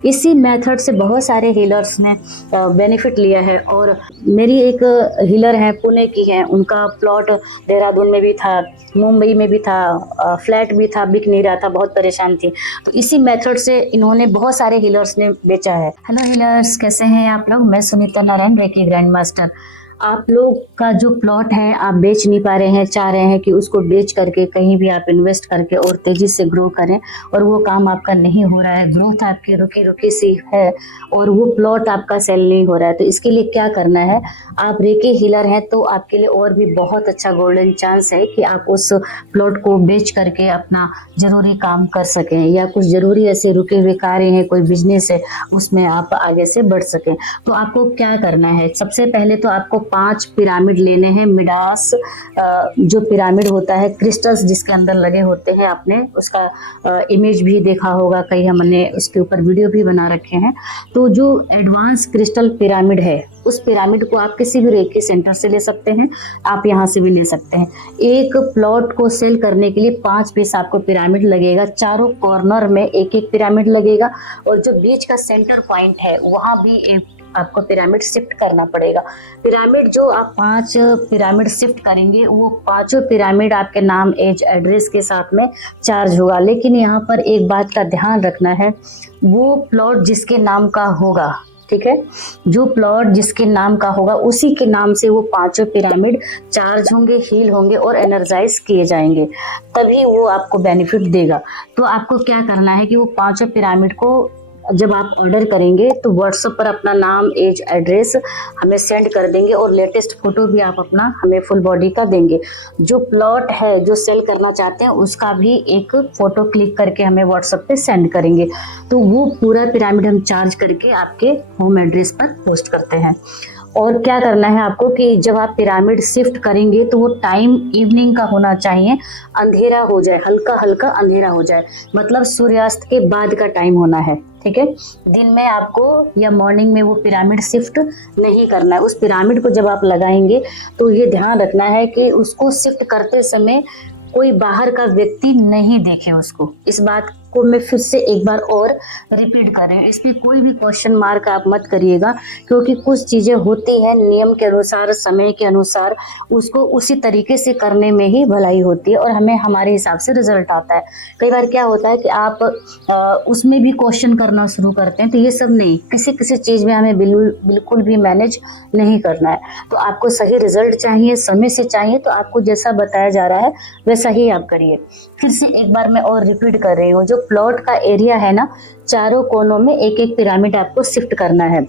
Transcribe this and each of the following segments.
इसी मेथड से बहुत सारे हीलर्स ने बेनिफिट लिया है। और मेरी एक हीलर है, पुणे की है, उनका प्लॉट देहरादून में भी था, मुंबई में भी था, फ्लैट भी था, बिक नहीं रहा था, बहुत परेशान थी। तो इसी मेथड से इन्होंने बहुत सारे हीलर्स ने बेचा है। हेलो हीलर्स, कैसे हैं आप लोग? मैं Sunita Narayan, reiki grand master. आप लोग का जो प्लॉट है आप बेच नहीं पा रहे हैं, चाह रहे हैं कि उसको बेच करके कहीं भी आप इन्वेस्ट करके और तेजी से ग्रो करें, और वो काम आपका नहीं हो रहा है, ग्रोथ आपकी रुकी रुकी सी है, और वो प्लॉट आपका सेल नहीं हो रहा है। तो इसके लिए क्या करना है, आप रेकी हीलर हैं तो आपके लिए और भी बहुत अच्छा गोल्डन चांस है कि आप उस प्लॉट को बेच करके अपना जरूरी काम कर सकें, या कुछ जरूरी ऐसे रुके हुए कार्य हैं, कोई बिजनेस है, उसमें आप आगे से बढ़ सकें। तो आपको क्या करना है, सबसे पहले तो आपको 5 पिरामिड लेने हैं। मिडास जो पिरामिड होता है, क्रिस्टल्स जिसके अंदर लगे होते हैं, आपने उसका इमेज भी देखा होगा, कहीं हमने उसके ऊपर वीडियो भी बना रखे हैं। तो जो एडवांस क्रिस्टल पिरामिड है, उस पिरामिड को आप किसी भी रेकी सेंटर से ले सकते हैं, आप यहाँ से भी ले सकते हैं। एक प्लॉट को सेल करने के लिए 5 पीस आपको पिरामिड लगेगा, चारों कॉर्नर में एक एक पिरामिड लगेगा, और जो बीच का सेंटर पॉइंट है वहां भी एक आपको पिरामिड शिफ्ट करना पड़ेगा। पिरामिड जो आप 5 पिरामिड शिफ्ट करेंगे, वो पांचों पिरामिड आपके नाम, एज, एड्रेस के साथ में चार्ज होगा। लेकिन यहाँ पर एक बात का ध्यान रखना है, वो प्लॉट जिसके नाम का होगा, ठीक है, जो प्लॉट जिसके नाम का होगा उसी के नाम से वो पांचों पिरामिड चार्ज होंगे, हील होंगे और एनर्जाइज किए जाएंगे, तभी वो आपको बेनिफिट देगा। तो आपको क्या करना है कि वो पांचों पिरामिड को जब आप ऑर्डर करेंगे तो व्हाट्सएप पर अपना नाम, एज, एड्रेस हमें सेंड कर देंगे, और लेटेस्ट फोटो भी आप अपना हमें फुल बॉडी का देंगे। जो प्लॉट है जो सेल करना चाहते हैं उसका भी एक फोटो क्लिक करके हमें व्हाट्सएप पे सेंड करेंगे। तो वो पूरा पिरामिड हम चार्ज करके आपके होम एड्रेस पर पोस्ट करते हैं। और क्या करना है आपको कि जब आप पिरामिड शिफ्ट करेंगे तो वो टाइम इवनिंग का होना चाहिए, अंधेरा हो जाए, हल्का हल्का अंधेरा हो जाए, मतलब सूर्यास्त के बाद का टाइम होना है, ठीक है। दिन में आपको या मॉर्निंग में वो पिरामिड शिफ्ट नहीं करना है। उस पिरामिड को जब आप लगाएंगे तो ये ध्यान रखना है कि उसको शिफ्ट करते समय कोई बाहर का व्यक्ति नहीं देखे उसको। इस बात को मैं फिर से एक बार और रिपीट कर रही हूँ, इस पे कोई भी क्वेश्चन मार्क आप मत करिएगा, क्योंकि कुछ चीजें होती हैं नियम के अनुसार, समय के अनुसार, उसको उसी तरीके से करने में ही भलाई होती है और हमें हमारे हिसाब से रिजल्ट आता है। कई बार क्या होता है कि आप उसमें भी क्वेश्चन करना शुरू करते हैं, तो ये सब नहीं, किसी किसी चीज में हमें बिल्कुल भी मैनेज नहीं करना है। तो आपको सही रिजल्ट चाहिए, समय से चाहिए, तो आपको जैसा बताया जा रहा है वैसा ही आप करिए। फिर से एक बार मैं और रिपीट कर रही हूँ, जो प्लॉट का एरिया है ना, चारों कोनों में एक एक पिरामिड आपको शिफ्ट करना है,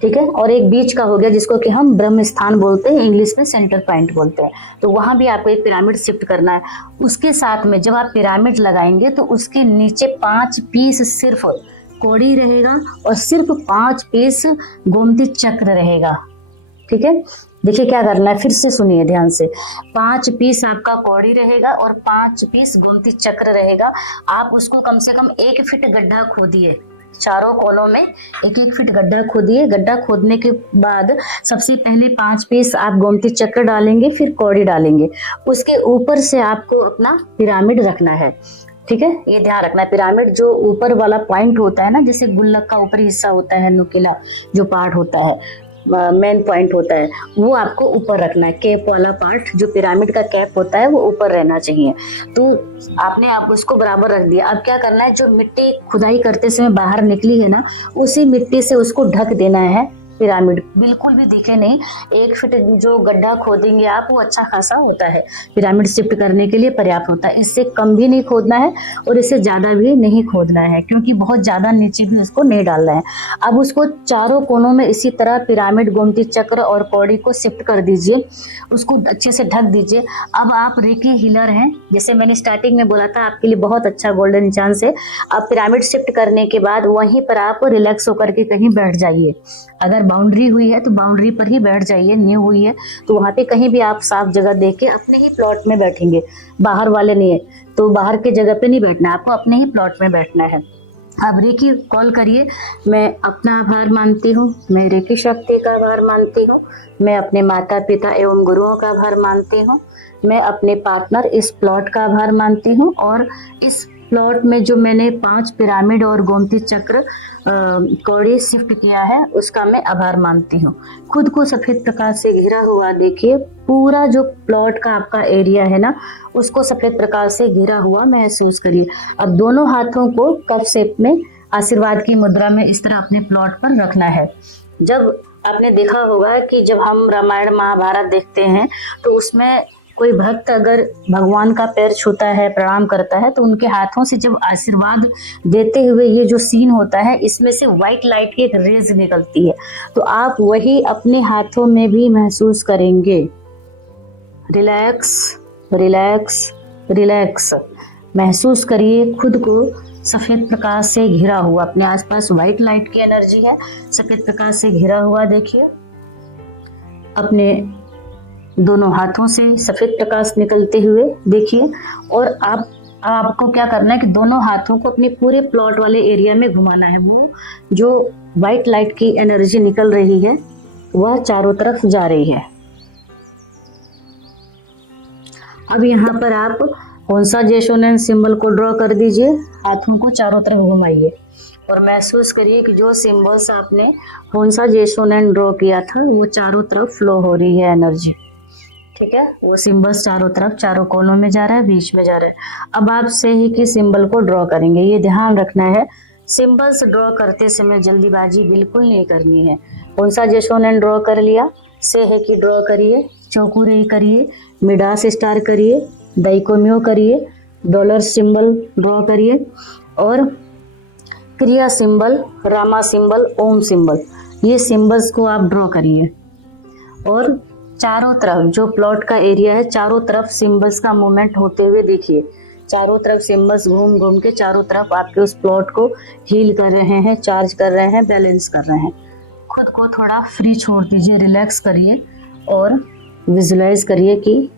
ठीक है। और एक बीच का हो गया जिसको कि हम ब्रह्म स्थान बोलते हैं, इंग्लिश में सेंटर पॉइंट बोलते हैं, तो वहां भी आपको एक पिरामिड शिफ्ट करना है। उसके साथ में जब आप पिरामिड लगाएंगे तो उसके नीचे 5 पीस सिर्फ कौड़ी रहेगा और सिर्फ 5 पीस गोमती चक्र रहेगा, ठीक है। देखिए क्या करना है, फिर से सुनिए ध्यान से। 5 पीस आपका कौड़ी रहेगा और 5 पीस गोमती चक्र रहेगा। आप उसको कम से कम 1 फीट गड्ढा खोदिए, चारों कोनों में 1-1 फीट गड्ढा खोदिए। गड्ढा खोदने के बाद सबसे पहले 5 पीस आप गोमती चक्र डालेंगे, फिर कौड़ी डालेंगे, उसके ऊपर से आपको अपना पिरामिड रखना है, ठीक है। ये ध्यान रखना है, पिरामिड जो ऊपर वाला पॉइंट होता है ना, जैसे गुल्लक का ऊपरी हिस्सा होता है, नुकीला जो पार्ट होता है, मेन पॉइंट होता है, वो आपको ऊपर रखना है। कैप वाला पार्ट जो पिरामिड का कैप होता है वो ऊपर रहना चाहिए। तो आपने आप उसको बराबर रख दिया। अब क्या करना है, जो मिट्टी खुदाई करते समय बाहर निकली है ना, उसी मिट्टी से उसको ढक देना है। पिरामिड बिल्कुल भी दिखे नहीं, 1 फीट जो गड्ढा खोदेंगे आप वो अच्छा खासा होता है, पिरामिड शिफ्ट करने के लिए पर्याप्त होता है। इससे कम भी नहीं खोदना है और इससे ज्यादा भी नहीं खोदना है, क्योंकि बहुत ज्यादा नीचे भी उसको नहीं डालना है। अब उसको चारों कोनों में इसी तरह पिरामिड, गोमती चक्र और कौड़ी को शिफ्ट कर दीजिए, उसको अच्छे से ढक दीजिए। अब आप रेकी हीलर हैं, जैसे मैंने स्टार्टिंग में बोला था, आपके लिए बहुत अच्छा गोल्डन चांस है। अब पिरामिड शिफ्ट करने के बाद वहीं पर आप रिलैक्स होकर के कहीं बैठ जाइए। अगर बाउंड्री हुई है तो बाउंड्री पर ही बैठ जाइए, न्यू हुई है तो वहां पे कहीं भी आप साफ जगह देख के अपने ही प्लॉट में बैठेंगे, बाहर वाले नहीं है, तो बाहर के जगह पे नहीं बैठना, आपको अपने ही प्लॉट में बैठना है। आप रेकी कॉल करिए। मैं अपना आभार मानती हूँ, मैं रेकी शक्ति का आभार मानती हूँ, मैं अपने माता पिता एवं गुरुओं का आभार मानती हूँ, मैं अपने पार्टनर इस प्लॉट का आभार मानती हूँ, और इस प्लॉट में जो मैंने 5 पिरामिड और गोमती चक्र कौड़ी शिफ्ट किया है उसका मैं आभार मानती हूँ। खुद को सफेद प्रकाश से घिरा हुआ देखिए, पूरा जो प्लॉट का आपका एरिया है ना उसको सफेद प्रकाश से घिरा हुआ महसूस करिए। अब दोनों हाथों को कप शेप में आशीर्वाद की मुद्रा में इस तरह अपने प्लॉट पर रखना है। जब आपने देखा होगा कि जब हम रामायण महाभारत देखते हैं तो उसमें कोई भक्त अगर भगवान का पैर छूता है, प्रणाम करता है, तो उनके हाथों से जब आशीर्वाद देते हुए ये जो सीन होता है इसमें से व्हाइट लाइट की एक रेज निकलती है, तो आप वही अपने हाथों में भी महसूस करेंगे। रिलैक्स रिलैक्स रिलैक्स महसूस करिए खुद को सफेद प्रकाश से घिरा हुआ। अपने आसपास व्हाइट लाइट की एनर्जी है, सफेद प्रकाश से घिरा हुआ देखिए। अपने दोनों हाथों से सफेद प्रकाश निकलते हुए देखिए। और आपको क्या करना है कि दोनों हाथों को अपने पूरे प्लॉट वाले एरिया में घुमाना है। वो जो व्हाइट लाइट की एनर्जी निकल रही है वह चारों तरफ जा रही है। अब यहाँ पर आप होंसा जेशोनेन सिंबल को ड्रॉ कर दीजिए, हाथों को चारों तरफ घुमाइए और महसूस करिए कि जो सिंबल्स आपने होंसा जेशोनेन ड्रॉ किया था वो चारों तरफ फ्लो हो रही है एनर्जी। ठीक है, वो सिंबल्स चारों तरफ, चारों कोनों में जा रहा है, बीच में जा रहा है। अब आप सेही की सिंबल को ड्रॉ करेंगे। ये ध्यान रखना है, सिंबल्स ड्रॉ करते समय जल्दीबाजी बिल्कुल नहीं करनी है। होंसा जेशोनेन ड्रॉ कर लिया, सेही की ड्रॉ करिए, चौकुरे करिए, मिडास स्टार करिए, दाइकोम्यो करिए, डॉलर सिंबल ड्रॉ करिए और क्रिया सिंबल, रामा सिंबल, ओम सिंबल, ये सिंबल्स को आप ड्रॉ करिए। और चारों तरफ जो प्लॉट का एरिया है चारों तरफ सिंबल्स का मूवमेंट होते हुए देखिए। चारों तरफ सिंबल्स घूम घूम के चारों तरफ आपके उस प्लॉट को हील कर रहे हैं, चार्ज कर रहे हैं, बैलेंस कर रहे हैं। खुद को थोड़ा फ्री छोड़ दीजिए, रिलैक्स करिए और विजुलाइज करिए कि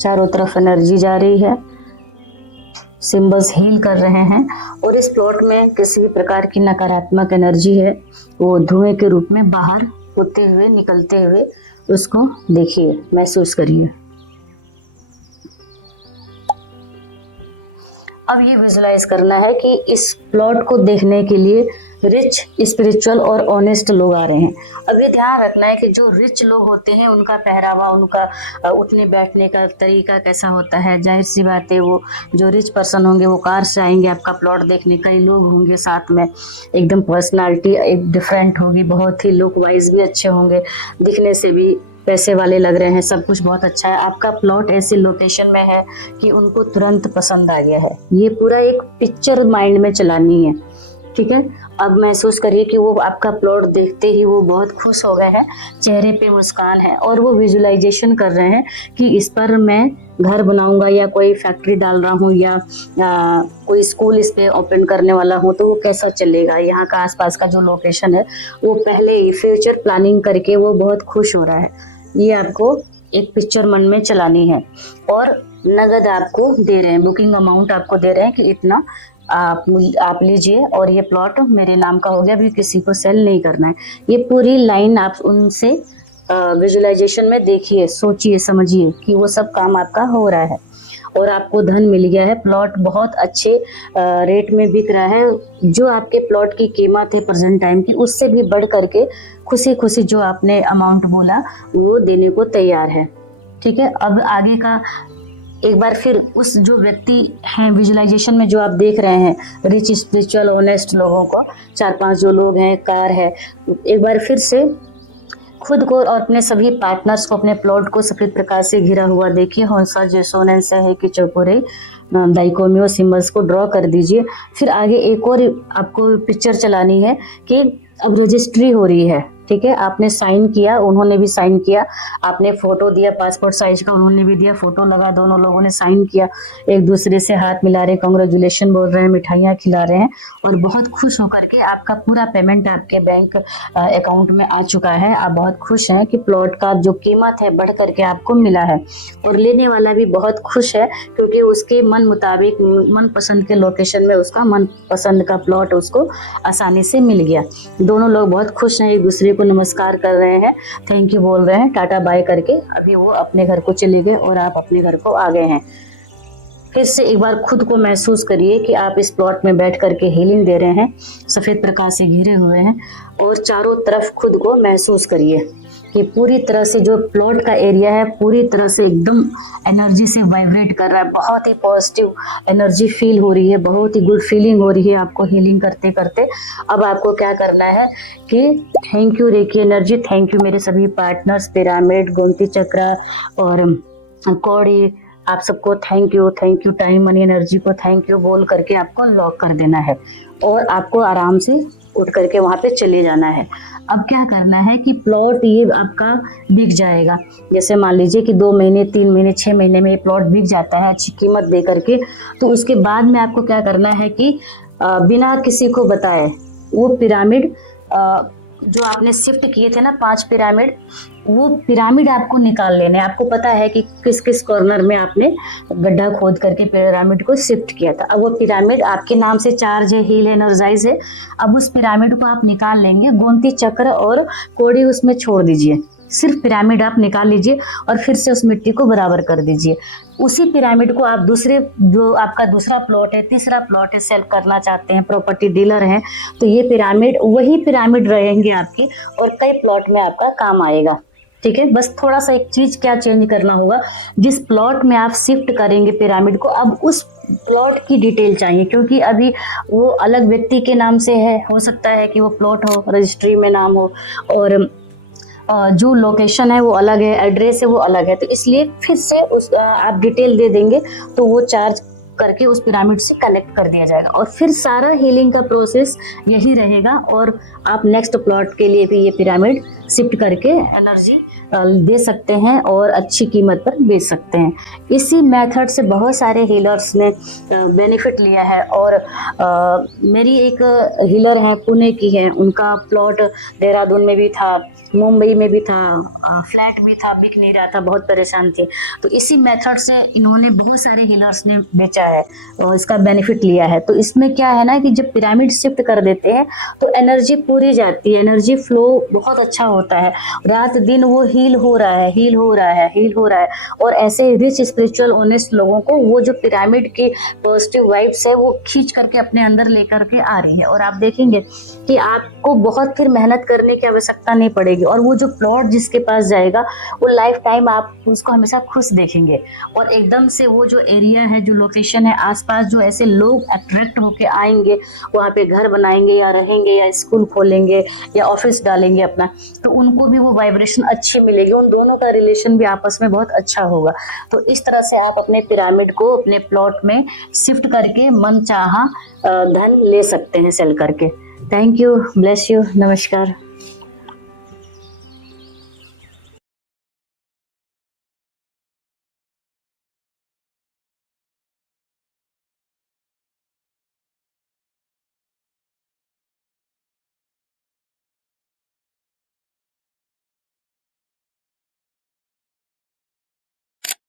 चारों तरफ एनर्जी जा रही है, सिंबल्स हील कर रहे हैं और इस प्लॉट में किसी भी प्रकार की नकारात्मक एनर्जी है वो धुएं के रूप में बाहर होते हुए, निकलते हुए उसको देखिए, महसूस करिए। अब ये विजुलाइज करना है कि इस प्लॉट को देखने के लिए रिच, स्पिरिचुअल और ऑनेस्ट लोग आ रहे हैं। अब ये ध्यान रखना है कि जो रिच लोग होते हैं उनका पहरावा, उनका उठने बैठने का तरीका कैसा होता है। जाहिर सी बात है वो जो रिच पर्सन होंगे वो कार से आएंगे आपका प्लॉट देखने, कई लोग होंगे साथ में, एकदम पर्सनालिटी एक डिफरेंट होगी, बहुत ही लुक वाइज भी अच्छे होंगे, दिखने से भी पैसे वाले लग रहे हैं, सब कुछ बहुत अच्छा है। आपका प्लॉट ऐसी लोकेशन में है कि उनको तुरंत पसंद आ गया है। ये पूरा एक पिक्चर माइंड में चलानी है। ठीक है, अब महसूस करिए कि वो आपका प्लॉट देखते ही वो बहुत खुश हो गए हैं, चेहरे पे मुस्कान है और वो विजुलाइजेशन कर रहे हैं कि इस पर मैं घर बनाऊंगा या कोई फैक्ट्री डाल रहा हूँ या कोई स्कूल इस पे ओपन करने वाला हूँ तो वो कैसा चलेगा। यहाँ का आसपास का जो लोकेशन है वो पहले ही फ्यूचर प्लानिंग करके वो बहुत खुश हो रहा है। ये आपको एक पिक्चर मन में चलानी है और नगद आपको दे रहे हैं, बुकिंग अमाउंट आपको दे रहे हैं कि इतना आप लीजिए और ये प्लॉट मेरे नाम का हो गया, अभी किसी को सेल नहीं करना है। ये पूरी लाइन आप उनसे विजुलाइजेशन में देखिए, सोचिए, समझिए कि वो सब काम आपका हो रहा है और आपको धन मिल गया है। प्लॉट बहुत अच्छे रेट में बिक रहा है। जो आपके प्लॉट की कीमत है प्रेजेंट टाइम की उससे भी बढ़ करके खुशी खुशी जो आपने अमाउंट बोला वो देने को तैयार है। ठीक है, अब आगे का एक बार फिर उस जो व्यक्ति हैं विजुलाइजेशन में जो आप देख रहे हैं, रिच, स्पिरिचुअल, ऑनेस्ट लोगों को, 4-5 जो लोग हैं, कार है, एक बार फिर से खुद को और अपने सभी पार्टनर्स को अपने प्लॉट को सफेद प्रकाश से घिरा हुआ देखिए। होंसा जेशोनेन सेही की चौकुरे, दाइकोम्यो सिंबल्स को ड्रॉ कर दीजिए। फिर आगे एक और आपको पिक्चर चलानी है कि अब रजिस्ट्री हो रही है। ठीक है, आपने साइन किया, उन्होंने भी साइन किया, आपने फोटो दिया पासपोर्ट साइज का, उन्होंने भी दिया, फोटो लगा, दोनों लोगों ने साइन किया, एक दूसरे से हाथ मिला रहे, कांग्रेचुलेशन बोल रहे हैं, मिठाइयाँ खिला रहे हैं और बहुत खुश होकर के आपका पूरा पेमेंट आपके बैंक अकाउंट में आ चुका है। आप बहुत खुश हैं कि प्लॉट का जो कीमत है बढ़ करके आपको मिला है और लेने वाला भी बहुत खुश है क्योंकि उसके मन मुताबिक, मन पसंद के लोकेशन में उसका मन पसंद का प्लॉट उसको आसानी से मिल गया। दोनों लोग बहुत खुश हैं, एक दूसरे को नमस्कार कर रहे हैं, थैंक यू बोल रहे हैं, टाटा बाय करके अभी वो अपने घर को चले गए और आप अपने घर को आ गए हैं। फिर से एक बार खुद को महसूस करिए कि आप इस प्लॉट में बैठ करके हीलिंग दे रहे हैं, सफ़ेद प्रकाश से घिरे हुए हैं, और चारों तरफ खुद को महसूस करिए कि पूरी तरह से जो प्लॉट का एरिया है पूरी तरह से एकदम एनर्जी से वाइब्रेट कर रहा है। बहुत ही पॉजिटिव एनर्जी फील हो रही है, बहुत ही गुड फीलिंग हो रही है आपको हीलिंग करते करते। अब आपको क्या करना है कि thank you reiki energy, thank you मेरे सभी पार्टनर्स, पिरामिड, गोमती चक्र और कौड़ी, आप सबको thank you time money energy को थैंक यू बोल करके आपको लॉक कर देना है और आपको आराम से उठ करके वहाँ पे चले जाना है। अब क्या करना है कि प्लॉट ये आपका बिक जाएगा। जैसे मान लीजिए कि 2 महीने 3 महीने 6 महीने में ये प्लॉट बिक जाता है अच्छी कीमत दे करके, तो उसके बाद में आपको क्या करना है कि बिना किसी को बताए वो पिरामिड जो आपने शिफ्ट किए थे ना 5 पिरामिड, वो पिरामिड आपको निकाल लेने। आपको पता है कि किस किस कॉर्नर में आपने गड्ढा खोद करके पिरामिड को शिफ्ट किया था। अब वो पिरामिड आपके नाम से चार्ज है, हील, एनर्जाइज है। अब उस पिरामिड को आप निकाल लेंगे, गोमती चक्र और कोड़ी उसमें छोड़ दीजिए, सिर्फ पिरामिड आप निकाल लीजिए और फिर से उस मिट्टी को बराबर कर दीजिए। उसी पिरामिड को आप दूसरे, जो आपका दूसरा प्लॉट है, तीसरा प्लॉट है, सेल करना चाहते हैं, प्रॉपर्टी डीलर हैं, तो ये पिरामिड, वही पिरामिड रहेंगे आपकी और कई प्लॉट में आपका काम आएगा। ठीक है, बस थोड़ा सा एक चीज क्या चेंज करना होगा, जिस प्लॉट में आप शिफ्ट करेंगे पिरामिड को, अब उस प्लॉट की डिटेल चाहिए, क्योंकि अभी वो अलग व्यक्ति के नाम से है, हो सकता है कि वो प्लॉट हो, रजिस्ट्री में नाम हो, और जो लोकेशन है वो अलग है, एड्रेस है वो अलग है, तो इसलिए फिर से उस आप डिटेल दे देंगे तो वो चार्ज करके उस पिरामिड से कनेक्ट कर दिया जाएगा और फिर सारा हीलिंग का प्रोसेस यही रहेगा और आप नेक्स्ट प्लॉट के लिए भी ये पिरामिड शिफ्ट करके एनर्जी दे सकते हैं और अच्छी कीमत पर बेच सकते हैं। इसी मेथड से बहुत सारे हीलर्स ने बेनिफिट लिया है और मेरी एक हीलर है, पुणे की है, उनका प्लॉट देहरादून में भी था, मुंबई में भी था, फ्लैट भी था, बिक नहीं रहा था, बहुत परेशान थे। तो इसी मेथड से इन्होंने बहुत सारे हीलर्स ने बेचा है और इसका बेनिफिट लिया है। तो इसमें क्या है ना कि जब पिरामिड शिफ्ट कर देते हैं तो एनर्जी पूरी जाती है, एनर्जी फ्लो बहुत अच्छा होता है, रात दिन वो हील हो रहा है, हील हो रहा है, हील हो रहा है। और ऐसे रिच स्पिरिचुअल ऑनेस्ट लोगों को वो जो पिरामिड की पॉजिटिव वाइब्स है वो खींच करके अपने अंदर लेकर के आ रही है और आप देखेंगे कि आपको बहुत फिर मेहनत करने की आवश्यकता नहीं पड़ेगी और वो जो प्लॉट जिसके पास जाएगा वो लाइफ टाइम आप उसको हमेशा खुश देखेंगे और एकदम से वो जो एरिया है, जो लोकेशन है, आसपास जो ऐसे लोग अट्रैक्ट होके आएंगे, वहाँ पे घर बनाएंगे या रहेंगे या स्कूल खोलेंगे या ऑफिस डालेंगे अपना, तो उनको भी वो वाइब्रेशन अच्छी मिलेगी, उन दोनों का रिलेशन भी आपस में बहुत अच्छा होगा। तो इस तरह से आप अपने पिरामिड को अपने प्लॉट में शिफ्ट करके मन चाहा धन ले सकते हैं सेल करके। थैंक यू, ब्लेस यू, नमस्कार।